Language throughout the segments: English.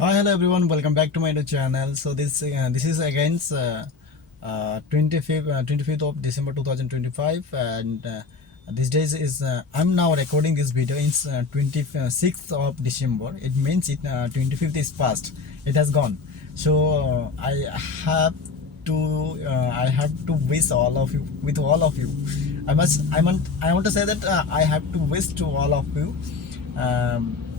Hi, hello everyone. Welcome back to my new channel. So this is against 25th of December 2025, and these days is I'm now recording this video. It's 26th of December. It means 25th is past. It has gone. So have to I have to wish all of you with all of you. I want to say that I have to wish to all of you.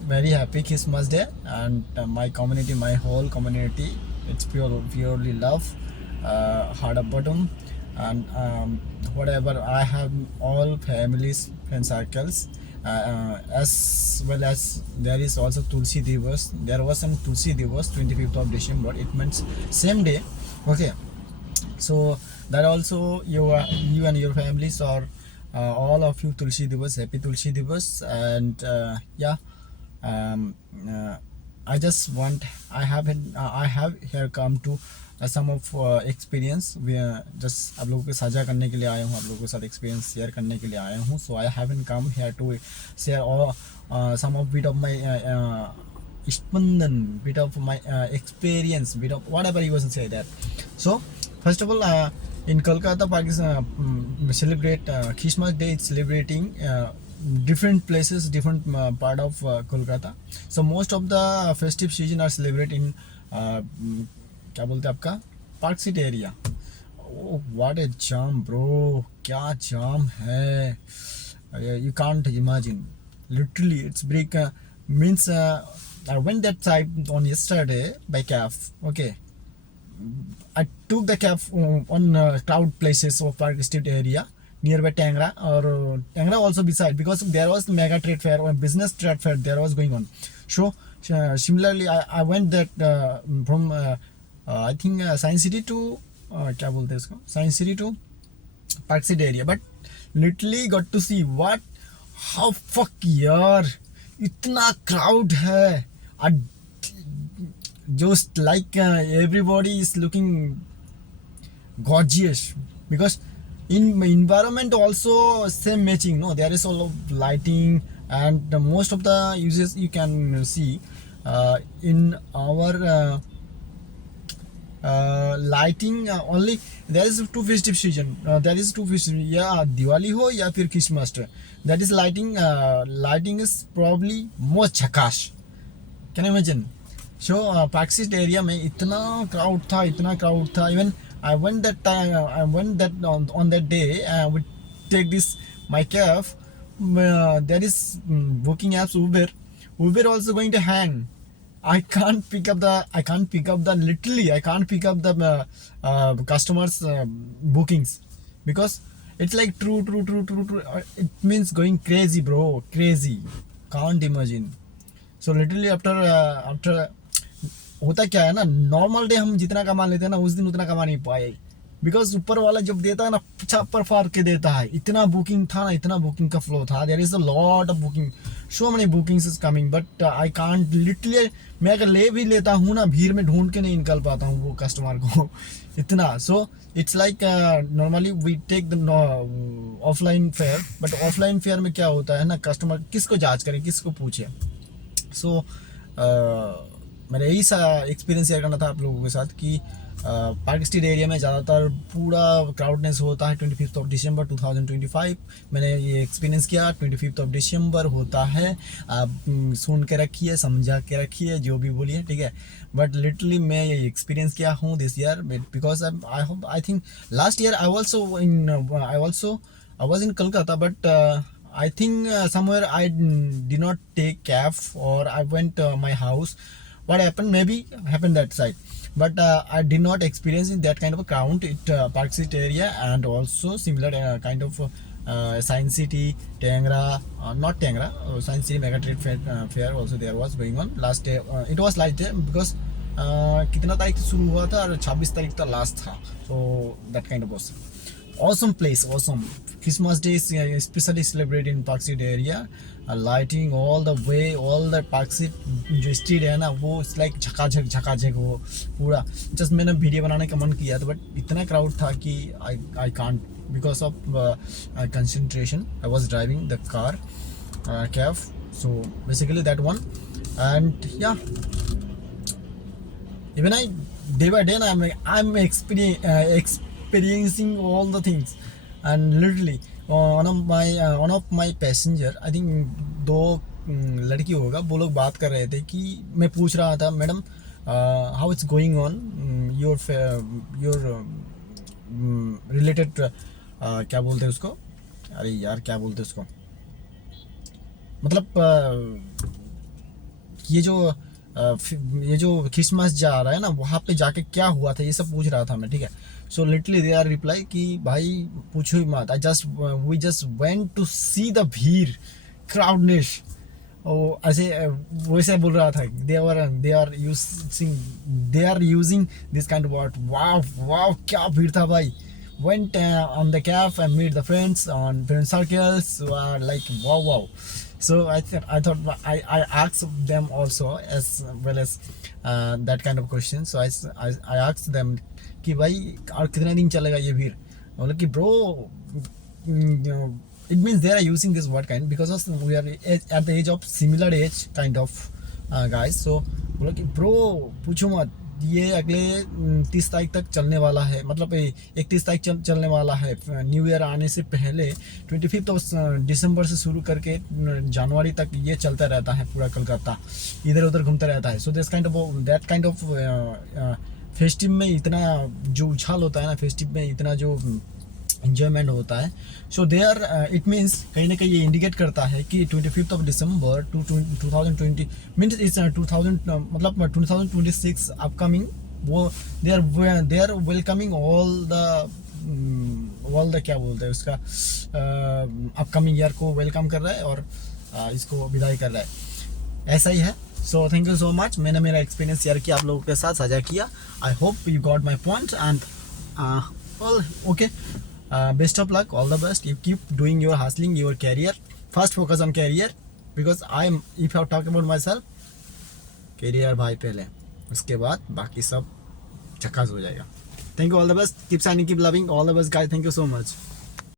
Very happy Christmas Day, and my community, my whole community, it's purely love, heart of bottom, and whatever I have, all families, friend circles, as well as there is also Tulsi Divas. There was some Tulsi Divas, 25th of December. It means same day. Okay, so that also you and your families are all of you Tulsi Divas, happy Tulsi Divas, and yeah. um, uh, I just want I have here come to some of experience we just आप लोगों के साझा करने के लिए आया हूँ, आप लोगों के साथ एक्सपीरियंस शेयर करने के लिए आया हूँ. So I haven't come here to share all some of bit of my Spandan, bit of my experience, bit of whatever you want to say that. So first of all, in Kolkata, Pakistan, celebrate Christmas Day. It's celebrating different places, different part of Kolkata. So most of the festive season are celebrated in क्या बोलते हैं आपका park city area. What A jam bro, क्या जाम है, you can't imagine. Literally, it's break means I went that side on yesterday by cab. Okay, I took the cab on crowd places of Park Street area nearby Tangra, or Tangra also beside, because there was mega trade fair or business trade fair there was going on. So similarly I went that from I think Science City to क्या बोलते हैं इसको, Science City to Park City area, but literally got to see what how fuck यार इतना crowd है. I just like everybody is looking gorgeous, because in environment also same matching, no, there is a lot of lighting, and most of the uses you can see in our lighting only. There is two festive season, there is two festive, या दिवाली हो या फिर Christmas. That is lighting. Lighting is probably more झकाश. Can you imagine? So Park Street area में इतना crowd था, इतना crowd था. Even I went that time. I went that on that day. I would take this my cab. There is booking apps Uber. Uber also going to hang. I can't pick up the. Literally, I can't pick up the customers' bookings, because it's like true. It means going crazy, bro. Crazy. Can't imagine. So literally after होता क्या है ना, normal day हम जितना कमा लेते हैं ना, उस दिन उतना कमा नहीं पाए, बिकॉज ऊपर वाला जब देता है ना छप्पर फाड़ के देता है. इतना बुकिंग था ना, इतना बुकिंग का फ्लो था. There is a lot of booking, so many bookings is coming, but I can't. Literally मैं अगर ले भी लेता हूँ ना, भीड़ में ढूंढ के नहीं निकल पाता हूँ वो कस्टमर को इतना. So it's like normally we take the offline fare, but offline fare में क्या होता है ना, कस्टमर किसको जांच करे, किसको पूछे. सो मेरा यही सा एक्सपीरियंस शेयर करना था आप लोगों के साथ कि पार्क स्ट्रीट एरिया में ज़्यादातर पूरा क्राउडनेस होता है 25th ऑफ दिसंबर 2025. मैंने ये एक्सपीरियंस किया. 25th ऑफ दिसंबर होता है. आप सुन के रखिए, समझा के रखिए, जो भी बोलिए, ठीक है. बट लिटरली मैं ये एक्सपीरियंस किया हूँ this year, because I think last year I was in Kolkata, but I think somewhere I did not take cab, or I went my house. What happened? Maybe happened that side, but I did not experience in that kind of a crowd at Park Street area, and also similar kind of Science City, Tangra, not Tangra, Science City Mega Trade Fair also there was going on last day. It was like that because कितना तारीख से शुरू हुआ था और 26 तारीख तक last था. So that kind of was awesome place, awesome. Christmas Day is especially celebrated in Park Street area. Lighting all the way, all the Park Street जो स्ट्रीट है ना, वो इट्स लाइक झकाझक वो पूरा. जस्ट मैंने वीडियो बनाने का मन किया था, बट इतना क्राउड था कि I can't, because of concentration. I was driving the car cab. So basically that one. And yeah, Even I, day by day, I'm experiencing all the things, and literally one of my passenger, I think दो लड़की होगा, वो लोग बात कर रहे थे कि मैं पूछ रहा था madam how it's going on your related क्या बोलते हैं उसको, अरे यार क्या बोलते हैं उसको, मतलब ये जो ये जो क्रिसमस जा रहा है ना, वहाँ पे जाके क्या हुआ था ये सब पूछ रहा था मैं, ठीक है। So literally they are reply कि भाई पूछो ही मत, I just we just went to see the bheed, crowdness. ओ ऐसे वैसे बोल रहा था, they are using this kind of word, wow wow क्या भीड़ था भाई। went on the caf and meet the friends on friend circles, like wow wow. So I asked them also as well as that kind of question. So I asked them कि भाई और कितने दिन चलेगा ये भीड़, मतलब कि bro, it means they are using this word kind because of we are at the age of similar age kind of guys. So बोला कि bro पूछो मत, ये अगले 30 तारीख तक चलने वाला है, मतलब 31 तारीख चलने वाला है, न्यू ईयर आने से पहले 25 ऑफ दिसंबर से शुरू करके जनवरी तक ये चलता रहता है, पूरा कलकत्ता इधर उधर घूमता रहता है। So that kind of festive में इतना जो उछाल होता है ना, फेस्टिव में इतना जो इंजॉयमेंट होता है। सो देयर इट मीन्स कहीं ना कहीं ये इंडिकेट करता है कि 25 ऑफ दिसंबर 2020 मीन्स इट्स 2000 मतलब 2026 अपकमिंग, वो they are welcoming all the क्या बोलते हैं उसका, अपकमिंग ईयर को वेलकम कर रहा है और इसको विदाई कर रहा है, ऐसा ही है। So thank you so much, मैंने मेरा एक्सपीरियंस शेयर किया, आप लोगों के साथ साझा किया। I hope you got my point and well okay, best of luck, all the best, you keep doing your hustling, your career, first focus on career because if I talk about myself, career भाई पहले, उसके बाद बाकी सब झकास हो जाएगा। Thank you, all the best, keep shining, keep loving, all the best guys, thank you so much.